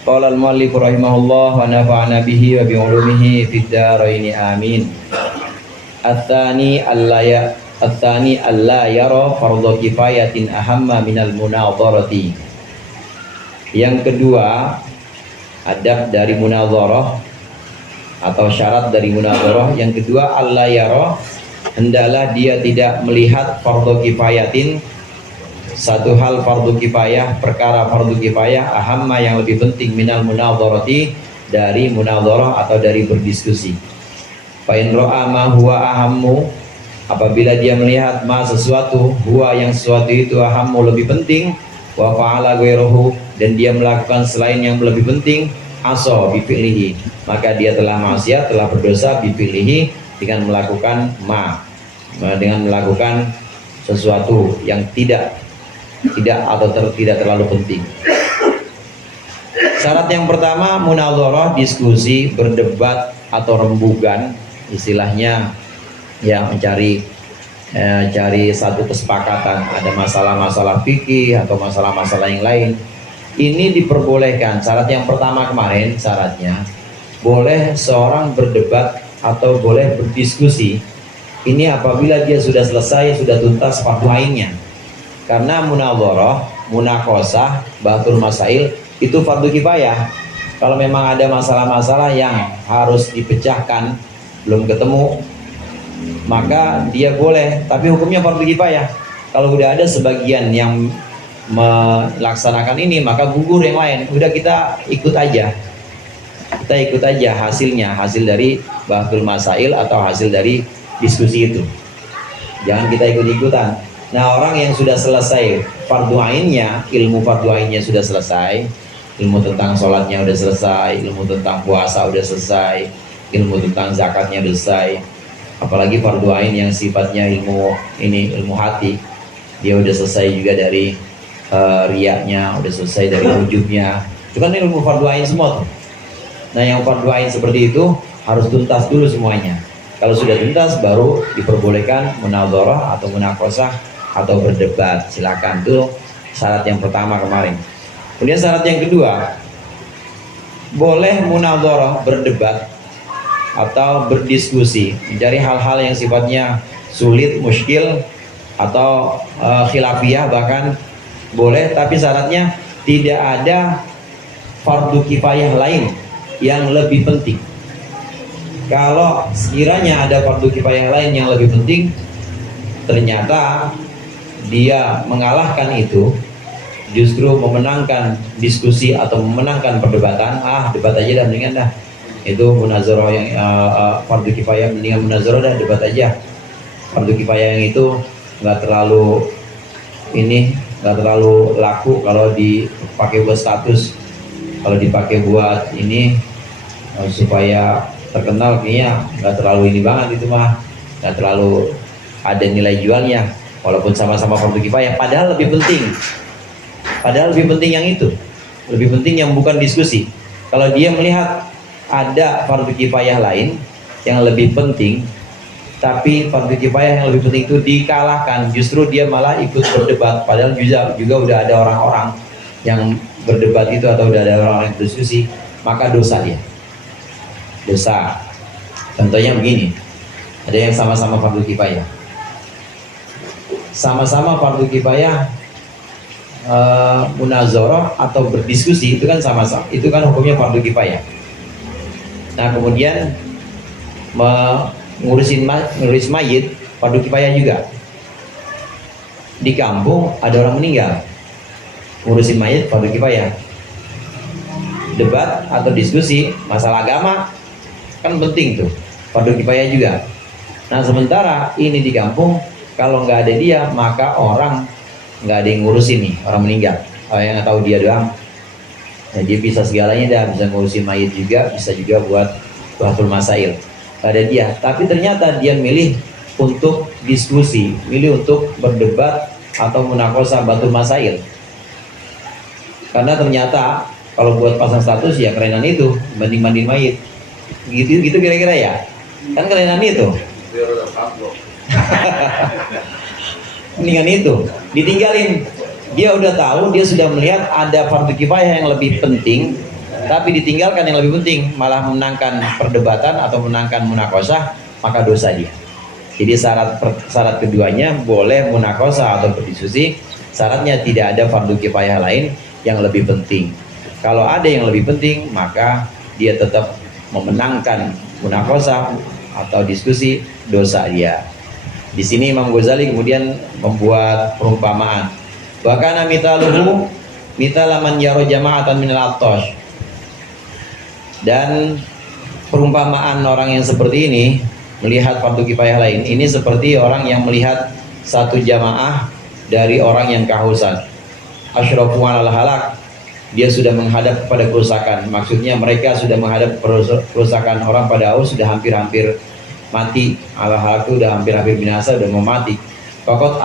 Qala al-muallif rahimahullah wa nafa'ana bihi wa bi ulumihi fid dharain amin. Ats-tsani alla yara fardhu kifayatin ahamma minal munadharati. Yang kedua, adab dari munadharah atau syarat dari munadharah yang kedua, alla yara, hendaklah dia tidak melihat fardhu kifayatin, satu hal fardu kifayah, perkara fardu kifayah ahamma yang lebih penting minal munadharati, dari munadharah atau dari berdiskusi. Fa in ra'a ma huwa ahammu, apabila dia melihat ma sesuatu, huwa yang sesuatu itu ahammu lebih penting, wa fa'ala ghairuhu, dan dia melakukan selain yang lebih penting, aso bifi'lihi, maka dia telah maksiat, telah berdosa bifi'lihi, dengan melakukan dengan melakukan sesuatu yang tidak terlalu penting. Syarat yang pertama, munadharah, diskusi, berdebat atau rembugan, istilahnya yang mencari satu kesepakatan. Ada masalah-masalah fikih atau masalah-masalah yang lain, ini diperbolehkan. Syarat yang pertama kemarin, syaratnya boleh seorang berdebat atau boleh berdiskusi ini apabila dia sudah selesai, sudah tuntas fardu ainnya. Karena munadharah, munaqashah, bahasul masail itu fardu kifayah. Kalau memang ada masalah-masalah yang harus dipecahkan belum ketemu, maka dia boleh, tapi hukumnya fardu kifayah. Kalau udah ada sebagian yang melaksanakan ini, maka gugur yang lain. Udah kita ikut aja. Kita ikut aja hasilnya, hasil dari bahasul masail atau hasil dari diskusi itu. Jangan kita ikut-ikutan. Nah, orang yang sudah selesai fardu ainnya, ilmu fardu ainnya sudah selesai, ilmu tentang sholatnya sudah selesai, ilmu tentang puasa sudah selesai, ilmu tentang zakatnya sudah selesai, apalagi fardu ain yang sifatnya ilmu hati, dia sudah selesai juga dari riyaknya, sudah selesai dari ujubnya. Itu kan ilmu fardu ain semua tuh. Nah, yang fardu ain seperti itu harus tuntas dulu semuanya. Kalau sudah tuntas baru diperbolehkan munadharah atau munaqashah atau berdebat, silakan. Itu syarat yang pertama kemarin. Kemudian syarat yang kedua, boleh munadharah, berdebat atau berdiskusi, mencari hal-hal yang sifatnya sulit, muskil atau khilafiyah bahkan boleh, tapi syaratnya tidak ada fardu kifayah lain yang lebih penting. Kalau sekiranya ada fardu kifayah lain yang lebih penting, ternyata dia mengalahkan itu, justru memenangkan diskusi atau memenangkan perdebatan, debat aja dah, mendingan dah. Itu munazarah yang fardu kifayah, mendingan munazarah dah, debat aja. Fardu kifayah yang itu nggak terlalu laku kalau dipakai buat status, kalau dipakai buat ini supaya terkenal, kayaknya nggak terlalu ini banget, itu mah nggak terlalu ada nilai jualnya. Walaupun sama-sama fardu kifayah, padahal lebih penting yang itu, lebih penting yang bukan diskusi. Kalau dia melihat ada fardu kifayah lain yang lebih penting, tapi fardu kifayah yang lebih penting itu dikalahkan, justru dia malah ikut berdebat, padahal juga udah ada orang-orang yang berdebat itu atau udah ada orang-orang yang berdiskusi, maka dosa dia. Dosa. Contohnya begini, ada yang sama-sama fardu kifayah, sama-sama fardu kifayah, munazarah atau berdiskusi, itu kan sama-sama, itu kan hukumnya fardu kifayah. Nah, kemudian ngurusin mayit, fardu kifayah juga. Di kampung ada orang meninggal, ngurusin mayit fardu kifayah. Debat atau diskusi masalah agama kan penting tuh, fardu kifayah juga. Nah, sementara ini di kampung, kalau nggak ada dia, maka orang nggak ada yang ngurusin nih, orang meninggal. Yang nggak tahu dia doang. Nah, dia bisa segalanya dah, bisa ngurusin mayit juga, bisa juga buat bahasul masail. Ada dia, tapi ternyata dia milih untuk diskusi, milih untuk berdebat atau munaqashah bahasul masail. Karena ternyata kalau buat pasang status ya kerenan itu, banding-banding mayit. Gitu kira-kira ya. Kan kerenan itu. Mendingan itu ditinggalin. Dia udah tahu, dia sudah melihat ada fardu kifayah yang lebih penting tapi ditinggalkan yang lebih penting, malah menangkan perdebatan atau menangkan munakosah, maka dosa dia. Jadi syarat keduanya boleh munakosah atau berdiskusi, syaratnya tidak ada fardu kifayah lain yang lebih penting. Kalau ada yang lebih penting, maka dia tetap memenangkan munakosah atau diskusi, dosa dia. Di sini Imam Ghazali kemudian membuat perumpamaan. Bahkan mitaluhu mitala man yaro jama'atan minal atosh. Dan perumpamaan orang yang seperti ini melihat fardu kifayah lain, ini seperti orang yang melihat satu jamaah dari orang yang kehausan. Asyrafu alal halak, dia sudah menghadap kepada kerusakan. Maksudnya mereka sudah menghadap kerusakan, orang pada haus sudah hampir-hampir mati. Alal halak itu sudah hampir-hampir binasa, sudah mau mati. Waqad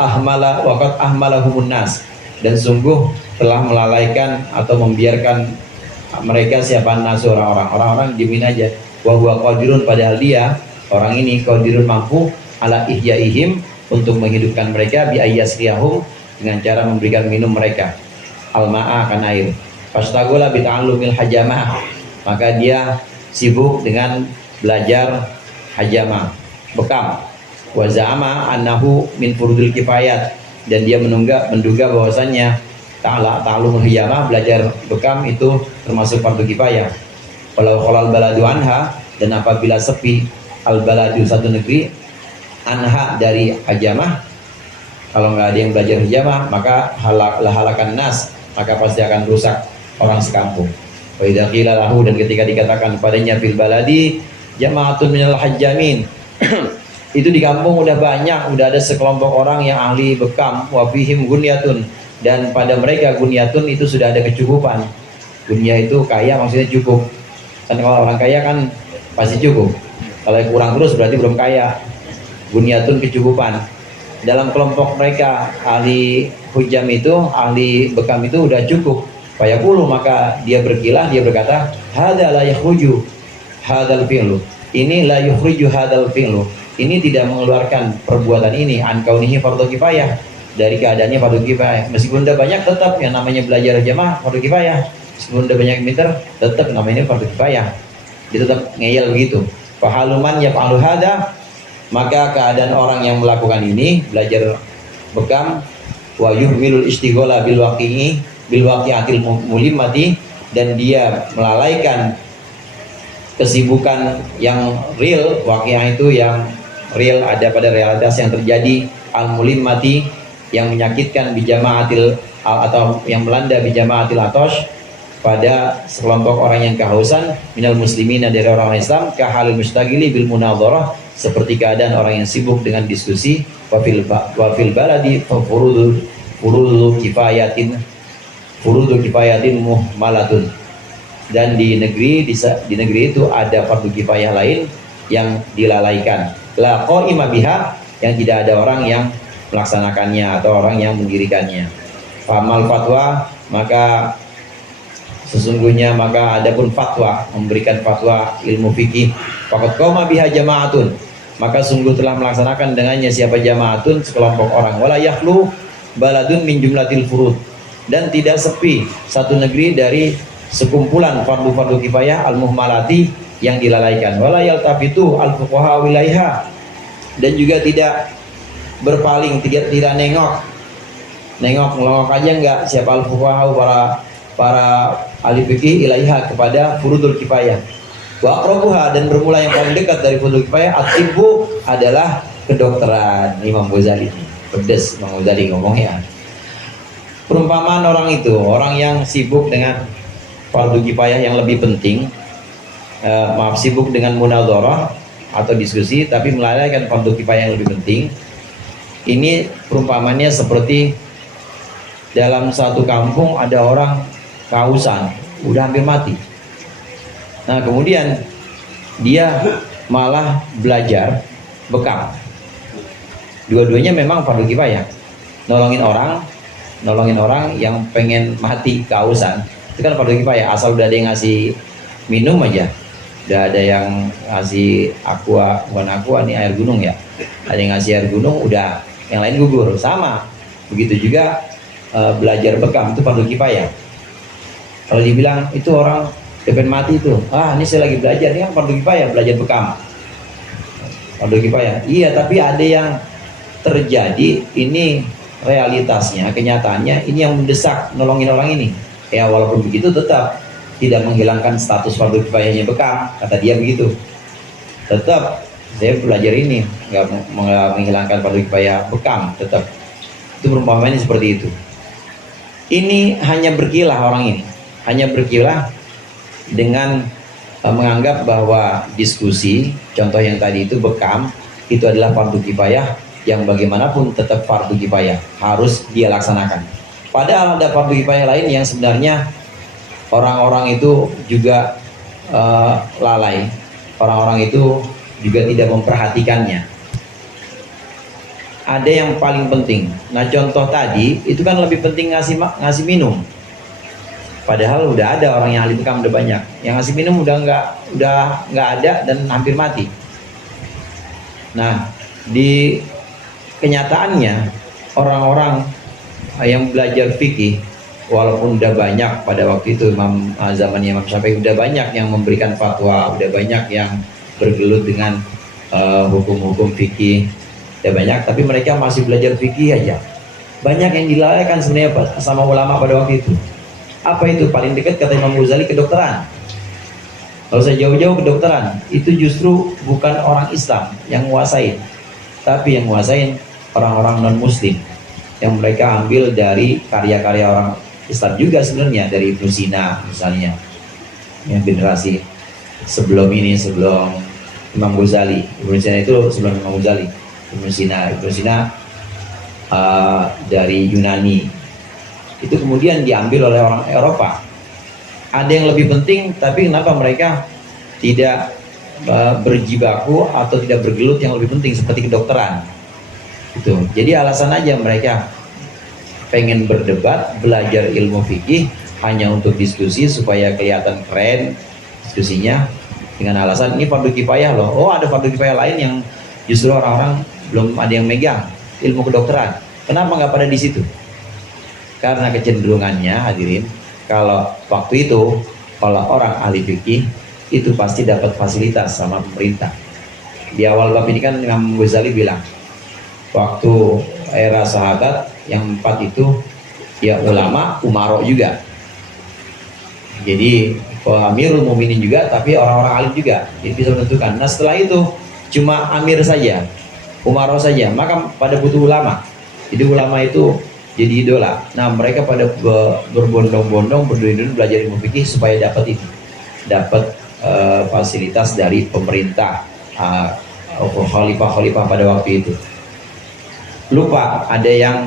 ahmalahumun nas, dan sungguh telah melalaikan atau membiarkan mereka siapa nas, orang-orang dimin aja. Wa huwa qadirun, padahal dia orang ini qadirun mampu ala ihyaihim, untuk menghidupkan mereka, bi ayyasriyahum, dengan cara memberikan minum mereka al-ma'a, akan air. Fastagola bi ta'allumil hajamah, maka dia sibuk dengan belajar hajamah, bekam. Wa za'ama annahu min furudil kifayat, dan dia menduga bahwasannya ta'allumul hajamah, belajar bekam itu termasuk fardu kifayah. Walau khalal baladu anha, dan apabila sepi al baladu, satu negeri, anha, dari hajamah, kalau nggak ada yang belajar hajamah, maka halakan nas, maka pasti akan rusak orang sekampung. Wa idza qila lahu, dan ketika dikatakan padanya fil baladi jama'atun minal hajjamin, itu di kampung udah banyak, udah ada sekelompok orang yang ahli bekam, wa fihim gunyatun, dan pada mereka gunyatun itu sudah ada kecukupan. Gunya itu kaya, maksudnya cukup. Kan kalau orang kaya kan pasti cukup. Kalau kurang terus berarti belum kaya. Gunyatun, kecukupan. Dalam kelompok mereka ahli hujam itu, ahli bekam itu udah cukup. Fayaqulu, maka dia berkilah, dia berkata, hadza la yakhruju hadzal fi'lu, ini la yukhriju hadzal fi'lu, ini tidak mengeluarkan perbuatan ini an kaunihi fardhu kifayah, dari keadaannya fardu kifayah. Meskipun udah banyak, tetap yang namanya belajar jamaah fardu kifayah. Meskipun udah banyak meter, tetap namanya fardu kifayah. Dia tetap ngeyel begitu. Fahaluman yaf'alu hadza, maka keadaan orang yang melakukan ini, belajar bekam, wa yuhmilul istighala bil waqi'atil mulimmati, dan dia melalaikan kesibukan yang real. Waqi'ah itu yang real, ada pada realitas yang terjadi, al mulimmati, yang menyakitkan, bijamaatil, atau yang melanda bijamaatil atosh, pada sekelompok orang yang kehausan, minal muslimin, dari orang Islam, kahalul mustagili bil munadharah, seperti keadaan orang yang sibuk dengan diskusi. Wa fil baladi furudu kifayatin muhmalatun, dan di negeri itu ada fardu kifayah lain yang dilalaikan. La qa'ima biha, yang tidak ada orang yang melaksanakannya atau orang yang mendirikannya. Famal fatwa, maka sesungguhnya maka adapun fatwa, memberikan fatwa ilmu fikih, faqad qama biha jama'atun, maka sungguh telah melaksanakan dengannya siapa jama'atun, sekelompok orang. Wala yakhlu baladun min jumlatil furud, dan tidak sepi satu negeri dari sekumpulan fardu-fardu kifayah al-muhmalati, yang dilalaikan. Wala yaltafitu al-fuqaha wilaiha, dan juga tidak berpaling, tidak nengok aja enggak siapa al-fuqaha, para ahli fikih ilaiha, kepada furudul kifayah. Wa aqrabuha, dan bermula yang paling dekat dari furudul kifayah, at-tibbu, adalah kedokteran. Imam Ghazali, pedes Imam Ghazali ngomongnya. Perumpamaan orang itu, orang yang sibuk dengan fardu kifayah yang lebih penting, sibuk dengan munadharah atau diskusi, tapi melalaikan fardu kifayah yang lebih penting. Ini perumpamannya seperti dalam satu kampung ada orang kehausan, udah hampir mati. Nah, kemudian dia malah belajar bekam. Dua-duanya memang fardu kifayah. Nolongin orang yang pengen mati kehausan, itu kan fardu kifayah, asal udah ada yang ngasih minum aja. Udah ada yang ngasih bukan aqua nih, air gunung ya. Ada yang ngasih air gunung, udah yang lain gugur. Sama. Begitu juga belajar bekam, itu fardu kifayah. Kalau dibilang itu orang Depan mati itu, ini saya lagi belajar, ini kan fardu kifayah, belajar bekam. Fardu kifayah, iya, tapi ada yang terjadi, ini realitasnya, kenyataannya, ini yang mendesak nolongin orang ini. Ya walaupun begitu tetap tidak menghilangkan status fardu kifayahnya bekam, kata dia begitu. Tetap saya belajar ini nggak menghilangkan fardu kifayah bekam, tetap itu perumpamannya seperti itu. Ini hanya berkilah orang ini, hanya berkilah dengan menganggap bahwa diskusi, contoh yang tadi itu bekam, itu adalah fardu kifayah yang bagaimanapun tetap fardu kifayah, harus dia laksanakan. Padahal ada fardu kifayah lain yang sebenarnya orang-orang itu juga lalai, orang-orang itu juga tidak memperhatikannya. Ada yang paling penting. Nah contoh tadi itu kan lebih penting ngasih minum. Padahal udah ada orang yang ahli bekam udah banyak. Yang ngasih minum udah nggak ada dan hampir mati. Nah di kenyataannya orang-orang yang belajar fikih, walaupun udah banyak pada waktu itu zaman Imam Syafi'i, udah banyak yang memberikan fatwa, udah banyak yang bergelut dengan hukum-hukum fikih, udah banyak, tapi mereka masih belajar fikih aja. Banyak yang dilalaikan sebenarnya sama ulama pada waktu itu. Apa itu? Paling dekat kata Imam Ghazali, kedokteran. Kalau saya jauh-jauh kedokteran, itu justru bukan orang Islam yang nguasain, tapi yang nguasain orang-orang non-Muslim, yang mereka ambil dari karya-karya orang Islam juga sebenarnya, dari Ibnu Sina misalnya, yang generasi sebelum ini, sebelum Imam Ghazali. Ibnu Sina itu sebelum Imam Ghazali. Ibnu Sina dari Yunani. Itu kemudian diambil oleh orang Eropa. Ada yang lebih penting, tapi kenapa mereka tidak berjibaku atau tidak bergelut yang lebih penting seperti kedokteran? Itu. Jadi alasan aja mereka pengen berdebat, belajar ilmu fikih hanya untuk diskusi supaya kelihatan keren diskusinya, dengan alasan ini fardu kifayah loh. Oh, ada fardu kifayah lain yang justru orang-orang belum ada yang megang, ilmu kedokteran. Kenapa nggak pada di situ? Karena kecenderungannya, hadirin, kalau waktu itu kalau orang ahli fikih itu pasti dapat fasilitas sama pemerintah. Di awal bab ini kan Imam Ghazali bilang, waktu era sahabat yang 4 itu ya ulama, umaro juga. Jadi Amirul Mukminin juga, tapi orang-orang alim juga. Jadi bisa menentukan. Nah setelah itu cuma amir saja, umaro saja, maka pada butuh ulama. Jadi ulama itu jadi idola. Nah mereka pada berbondong-bondong, berduyun-duyun belajar ilmu fikih supaya dapat itu, dapat fasilitas dari pemerintah, khalifah-khalifah pada waktu itu. Lupa ada yang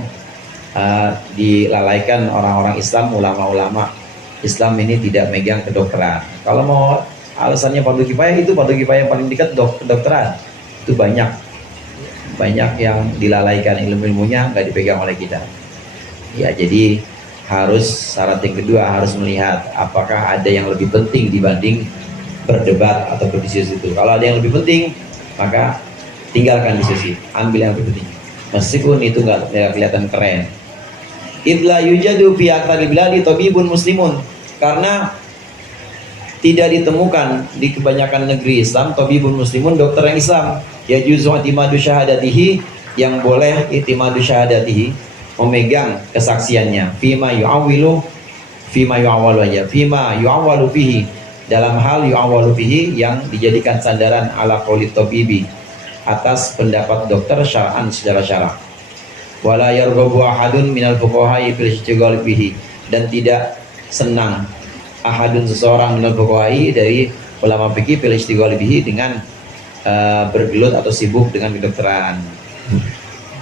dilalaikan orang-orang Islam, ulama-ulama Islam ini tidak megang kedokteran. Kalau mau alasannya fardu kifayah, itu fardu kifayah yang paling dekat kedokteran. Itu banyak yang dilalaikan, ilmu-ilmunya nggak dipegang oleh kita. Ya jadi harus syarat yang kedua, harus melihat apakah ada yang lebih penting dibanding berdebat atau berdiskusi itu. Kalau ada yang lebih penting, maka tinggalkan diskusi, ambil yang lebih penting. Meskipun itu nggak kelihatan keren. Idla yujadu fi aktsaril biladi tabibun muslimun, karena tidak ditemukan di kebanyakan negeri Islam tabibun muslimun, dokter yang Islam. Ya juzu i'timadu syahadatihi, yang boleh i'timadu syahadatihi, memegang kesaksiannya, fima yu'awwalu aja, fima yu'awwalu fihi, dalam hal yu'awwalu fihi yang dijadikan sandaran ala qaulit tabibi, atas pendapat dokter syar'an secara syara'. Wala yarghabu ahadun minal fuqaha'i fil istighal bihi, dan tidak senang ahadun seseorang minal fuqaha'i dari ulama fikih fil istighal bihi, dengan bergelut atau sibuk dengan kedokteran.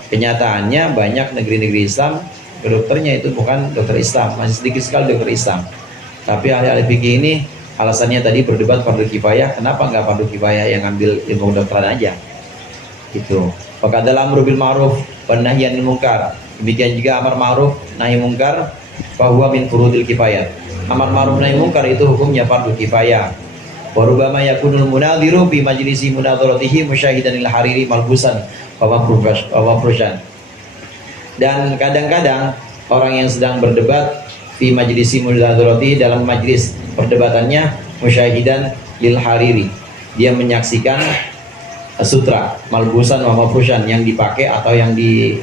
Kenyataannya banyak negeri-negeri Islam dokternya itu bukan dokter Islam, masih sedikit sekali dokter Islam. Tapi ahli-ahli fikih ini alasannya tadi berdebat fardu kifayah, kenapa nggak fardu kifayah yang ambil ilmu kedokteran aja? Gitu. Maka dalam amru bil ma'ruf wan nahyi anil munkar, demikian juga amar ma'ruf nahi munkar, bahwa min furudil kifayah. Amar ma'ruf nahi munkar itu hukumnya fardu kifayah. Wa rubama yakunul munadhiru fi majlisi munadharatihi musyahidan lil hariri malbusan wa mafrushan. Dan kadang-kadang orang yang sedang berdebat fi majlisi munadharatihi, dalam majlis perdebatannya, musyahidan lil hariri, dia menyaksikan sutra malbusan wa mafrusan yang dipakai atau yang di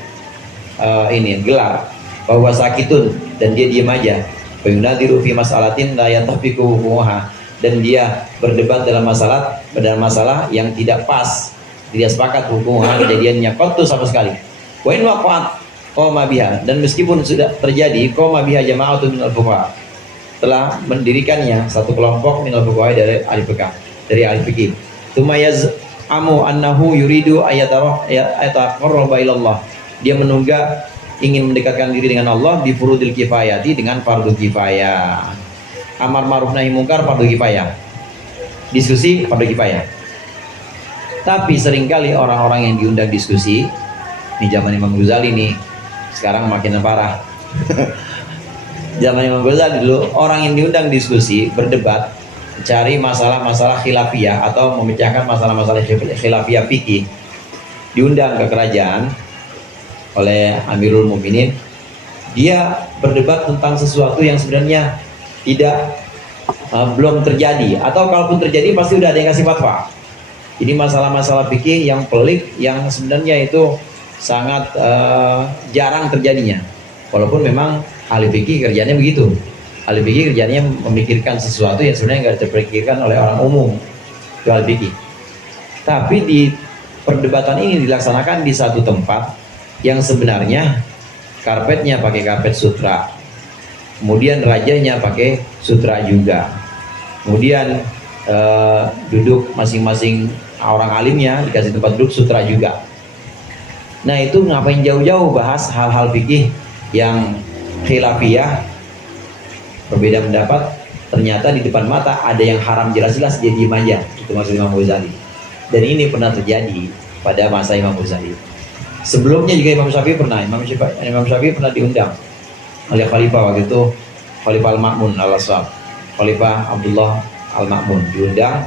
ini gelar, bahwa sakitun, dan dia diam aja, fayunadiru fi mas'alatin la yantafiqu hukmuha, dan dia berdebat dalam masalah yang tidak pas, tidak sepakat hukmuha kejadiannya, qattu sama sekali, wa in waqa'at qoma biha, dan meskipun sudah terjadi qoma biha jama'atun minal fuqaha, telah mendirikannya satu kelompok minal fuqaha dari ahli fikih, tsumma yaz'amu annahu yuridu ayataqarraba ila Allah, dia menunggak ingin mendekatkan diri dengan Allah bi furudil kifayati, dengan fardu kifayah. Amar ma'ruf nahi mungkar fardu kifayah, diskusi fardu kifayah. Tapi seringkali orang-orang yang diundang diskusi di zaman Imam Ghazali nih, sekarang makin parah. Zaman Imam Ghazali dulu, orang yang diundang diskusi, berdebat, cari masalah-masalah khilafiyah atau memecahkan masalah-masalah khilafiyah fikih, diundang ke kerajaan oleh Amirul Mukminin. Dia berdebat tentang sesuatu yang sebenarnya belum terjadi, atau kalaupun terjadi pasti udah ada yang kasih fatwa. Ini masalah-masalah fikih yang pelik, yang sebenarnya itu sangat jarang terjadinya. Walaupun memang ahli fikih kerjanya begitu. Ahli fikih kerjanya memikirkan sesuatu yang sebenarnya nggak terpikirkan oleh orang umum. Itu ahli fikih. Tapi di perdebatan ini dilaksanakan di satu tempat yang sebenarnya karpetnya pakai karpet sutra, kemudian rajanya pakai sutra juga, kemudian duduk masing-masing orang alimnya dikasih tempat duduk sutra juga. Nah itu ngapain jauh-jauh bahas hal-hal fikih yang khilafiyah, berbeda pendapat, ternyata di depan mata ada yang haram jelas-jelas, dia diem aja. Itu maksud Imam Ghazali. Dan ini pernah terjadi pada masa Imam Ghazali. Sebelumnya juga Imam Syafi'i pernah diundang oleh Khalifah waktu itu, Khalifah Al-Ma'mun al-Aswad, Khalifah Abdullah Al-Ma'mun, diundang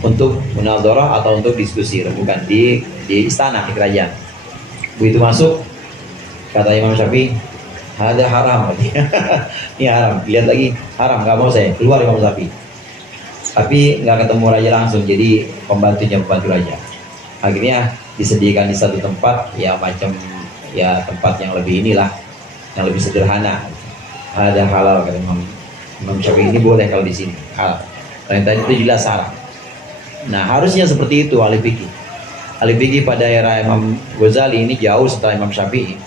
untuk munadharah atau untuk diskusi rembukan di istana, di kerajaan. Begitu masuk, kata Imam Syafi'i, ada haram. Ini haram, lihat lagi, haram, nggak mau saya, keluar Imam Syafi'i. Tapi nggak ketemu raja langsung, jadi pembantu raja. Akhirnya disediakan di satu tempat, ya macam ya tempat yang lebih inilah, yang lebih sederhana. Ada halal, kata Imam Syafi'i, ini boleh kalau di sini halal. Yang tadi itu jelas haram. Nah harusnya seperti itu ahli fikih. Ahli fikih pada era Imam Ghazali ini jauh setelah Imam Syafi'i.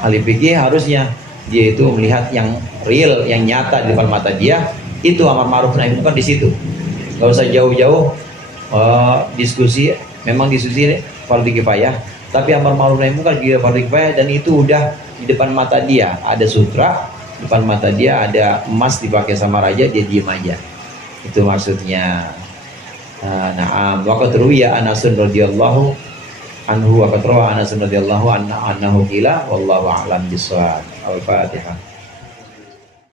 Ahli fikih harusnya dia itu melihat yang real, yang nyata di depan mata dia. Itu amar ma'ruf nahi munkar di situ. Gak usah jauh-jauh diskusi. Memang diskusi fardu kifayah, tapi amar ma'ruf nahi munkar juga fardu kifayah, dan itu udah di depan mata dia. Ada sutra, di depan mata dia ada emas dipakai sama raja, dia diem aja. Itu maksudnya. Na'am. Waqad ruwiya Anasun radhiyallahu anhu, waqad rawa Anasun radhiyallahu anhu qila wallahu a'lam bissawab. Al-Fatihah.